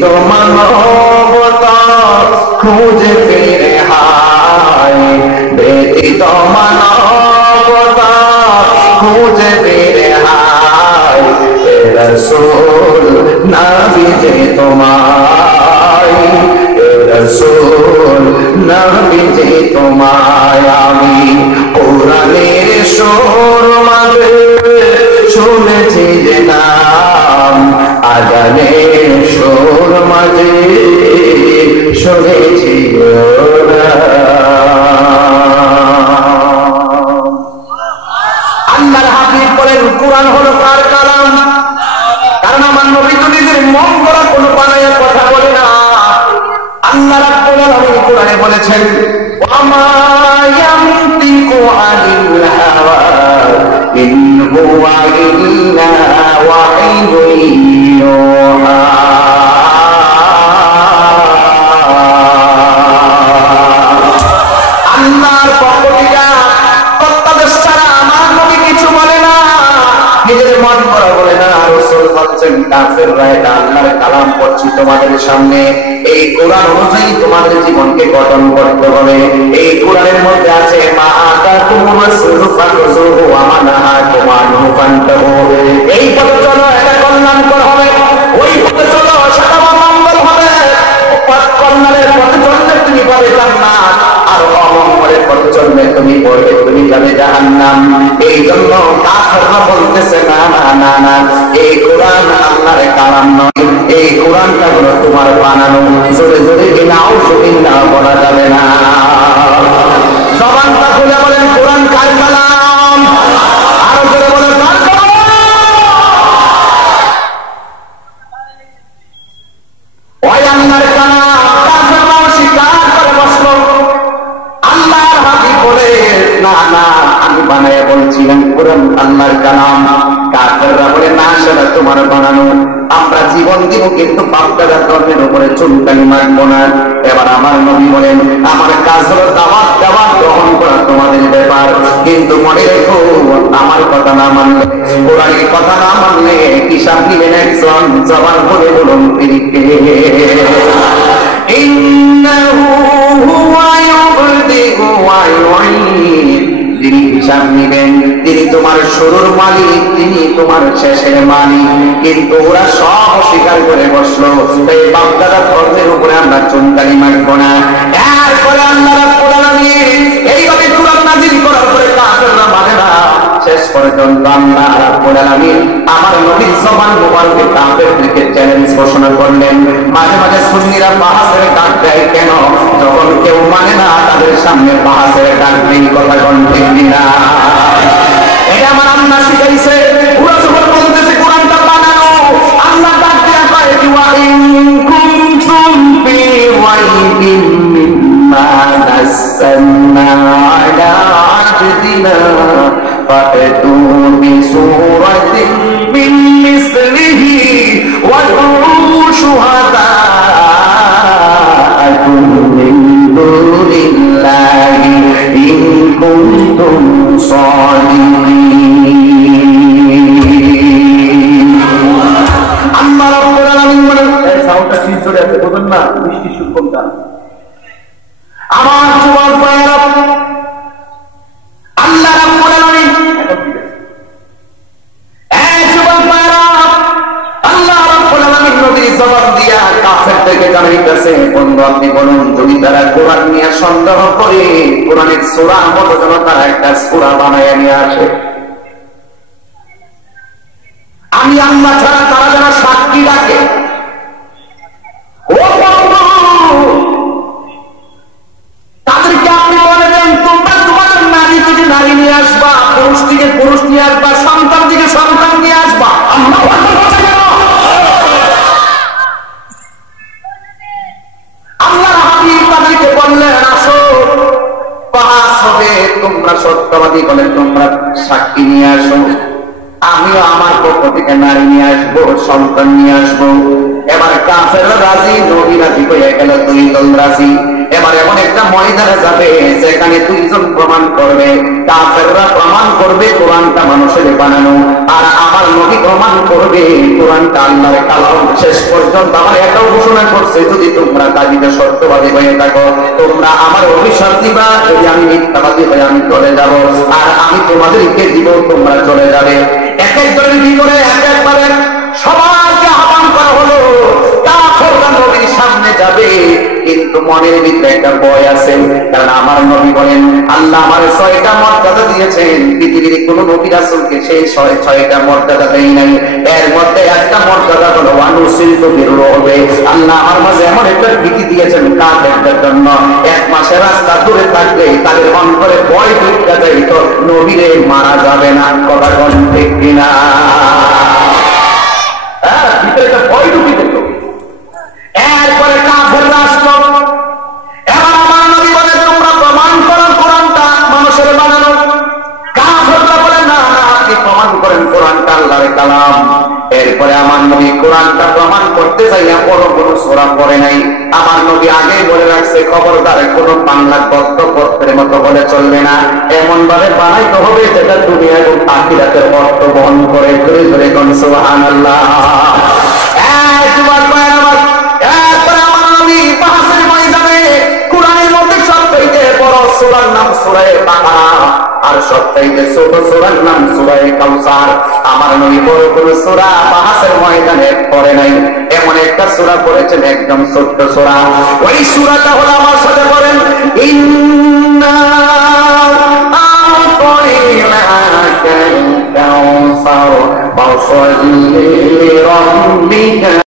তো মানবতা খুঁজে ফিরে হায়, ব্যতীত মানবতা খুঁজে ফিরে হায়, রাসূল নবী যে তোমায়, রাসূল নবী যে তোমায় আমি কোরআনের সুর মাঝে শুনেছি যে নাম, আজানের সুর মাঝে শুনেছি আল্লাহর হাবিব বলেন কোরআন হলো কার কালাম? কারণ আমার নবী তো নিজের মন করা কোনো বানাইয়া কথা বলে না। আল্লাহ রাব্বুল আলামিন কোরআনে বলেছেন ওয়ামা ইয়ানতিকু আনিল হাওয়া ইন হুয়া ইল্লা ওয়াহিয়ুন ইউহা। আল্লাহর পক্ষ থেকে প্রত্যাদেশ ছাড়া আমার নবী কিছু বলে না, নিজের মন করা বলে না। রাসূল বলছেন কাফেররা এটা আল্লাহর কালাম পড়ছি তোমাদের সামনে, এই কোরআন অনুযায়ী তোমাদের জীবনকে গঠন করতে হবে। এই কোরআনের মধ্যে আছে মা আতাকুম রাসূলু ফাখুযুহু ওয়া মা নাহাকুম আনহু ফান্তাহু। এই পথে চলো, এটা কল্যাণকর হবে। ওই পথে চলো, সেটা মঙ্গল হবে। কল্যাণের পথে চললে তুমি পাবে জান্নাত, আর অমঙ্গলের পথে চললে তুমি যাবে জাহান্নাম। এই জন্য কাফেররা বলতেছে না না না না, এই কোরআন আল্লাহর কালাম নয়, এই কোরআনটা হলো তোমার বানানো। জোরে জোরে নাউযুবিল্লাহ বলা যাবে না। জবানটা খুলে বলেন কোরআন কার কালাম? আরো জোরে বলেন কার কালাম? ওই আল্লাহর কালাম কাফেররা স্বীকার করে বসলো। আল্লাহর হাবিব বলে না না, আমি বানায়া বলছিলাম কোরআন আল্লাহর কালাম। কাফেররা বলে না, সেটা তোমার বানানো। আমরা জীবন দিব কিন্তু বাপদাদার ধর্মের উপরে চুলকানি মারবো না। এবার আমার নবী বলেন আমার কাজ হলো দাওয়াত দেওয়া, গ্রহণ করা তোমাদের ব্যাপার, কিন্তু মনে রেখো আমার কথা না মানলে, কোরআনের কথা না মানলে হিসাব দিবেন একজন। জবান বলে বলুন তিনি কে? ইন্নাহু হুয়া ইউবদিউ ওয়া ইউঈদ। তিনি হিসাব নিবেন, তিনি তোমার শুরুর মালিক, তিনি তোমার শেষের মালিক। কিন্তু ওরা সব অস্বীকার করে বসলো। এই বাপদাদার ধর্মের উপরে আমরা চুনকালি মারবো না। এরপরে আল্লাহ রাব্বুল আলামিন এইভাবে কোরআন নাযিল করার পরে কাফেররা মানে না। শেষ পর্যন্ত আল্লাহ রাব্বুল আলামিন আমার নবীর জবান মোবারকে কাফেরদেরকে চ্যালেঞ্জ ঘোষণা করলেন। মাঝে মাঝে সুন্নিরা বাহাসের ডাক দেয় কেন? যখন কেউ মানে না তাদের সামনে বাহাসের ডাক দেয়। কথা বলতে না, এটা আমার আল্লাহ শিখাইছে। পুরো যখন বলতেছে কোরআনটা বানানো, আল্লাহ ডাক দেয়া কয় ওয়া ইন কুনতুম ফি রাইবিন মিম্মা নাযালনা আলা আবদিনা ফাতু বিসূরাতিন মিন মিসলিহি ওয়া দু'উ শুহাদাআকুম মিন দুনিল্লাহি ইন কুনতুম সাদিকিন। আল্লাহ রাব্বুল আলামিন বলেন এই সাউন্ডটা ঠিক করে আছে, বুঝুন না মিষ্টি সুকমটা। আমার যুবক ভাইরা, আল্লাহ রাব্বুল আলামিন এই যুবক ভাইরা, আল্লাহ রাব্বুল আলামিন নবীর জবাব দিয়া কাফেরদেরকে জানাইতেছে বন্ধু আপনি বলুন যদি তারা কোরআন নিয়ে সন্দেহ করে কোরআনের সূরা মতো যেন তারা একটা সূরা বানায় নিয়ে আসে। আমি আল্লাহ ছাড়া তারা যেন সাক্ষী রাখে। ও বন্ধু, তাদেরকে আপনি বলে দেন তোমরা তোমাদের নারী থেকে নারী নিয়ে আসবা, পুরুষ থেকে পুরুষ নিয়ে আসবা, সন্তান থেকে সন্তান নিয়ে আসবা। আল্লাহু আকবার বলতে কেন? আল্লাহ হাবিব তাদেরকে বললেন আসো, বাস হবে, তোমরা সত্যবাদী বলে তোমরা সাক্ষী নিয়ে আসো। আমিও আমার পক্ষ থেকে নারী নিয়ে আসবো, সন্তান নিয়ে আসবো। এবার কাফেররা রাজি, নবী রাজি হয়ে গেল, দুই দল রাজি। এবার এমন একটা ময়দানে যাবে যেখানে দুইজন প্রমাণ করবে, কাফেররা প্রমাণ করবে কোরআনটা মানুষের বানানো, আর আমার নবী প্রমাণ করবে কোরআনটা আল্লাহর কালাম। শেষ পর্যন্ত আমার এটাও ঘোষণা করছে, যদি তোমরা দাবিতে সত্যবাদী হয়ে থাকো তোমরা আমার অভিশাপ দিবা, যদি আমি মিথ্যাবাদী হয়ে আমি চলে যাব, আর আমি তোমাদেরকে দিব, তোমরা চলে যাবে। এক একজনের ভিতরে এক একবারে সবাইকে আহ্বান করা হলো, কাফেররা নবীর সামনে যাবে, কিন্তু মনের ভিতরে একটা ভয় আছে, কারণ আমার নবী বলেন আল্লাহ আমার 6টা মর্যাদা দিয়েছেন, পৃথিবীর কোন নবী রাসূলকে সেই 6টা মর্যাদা দেয় নাই। এর মধ্যে একটা মর্যাদা হলো ওয়ানুসিলতু বিররুবে, আল্লাহ আমার মাঝে এমন একটা ভীতি দিয়েছেন কাফেরদের জন্য, 1 মাসের রাস্তা দূরে থাকলে তাদের অন্তরে ভয় ঢুকে যায়, তো নবীরে মারা যাবে না। কথা কোন ঠিক কিনা? ভিতরে একটা ভয় ঢুকে যেত। এরপরে কাফেররা আসলো, এবার আমার নবী বলে তোমরা প্রমাণ করো কোরআনটা মানুষের বানানো। কাফেররা বলে না, আপনি প্রমাণ করেন কোরআনটা আল্লাহর কালাম। এরপরে আমার নবী কোরআনটা প্রমাণ করতে যাইয়া বড় বড় সূরা পড়ে নাই। আমার নবী আগেই বলে রাখছে, খবরদার কোন বাংলা গদ্য পত্রের মতো বলে চলবে না, এমন ভাবে বানাইতে হবে যেটা দুনিয়া এবং আখিরাতের অর্থ বহন করে। ধরে ধরে কোন সুবহানাল্লাহ। সূরার নাম সূরা বাকারা, আর সবথেকে ছোট সূরার নাম সূরা কাউসার। আমার নবী বড় কোন সূরা বাহাসের ময়দানে পড়ে নাই, এমন একটা সূরা পড়েছেন, একদম ছোট্ট সূরা। ওই সূরাটা হলো, আমার সাথে বলেন, ইন্না আ'তাইনাকাল কাউসার ফাসাল্লি লিরাব্বিকা।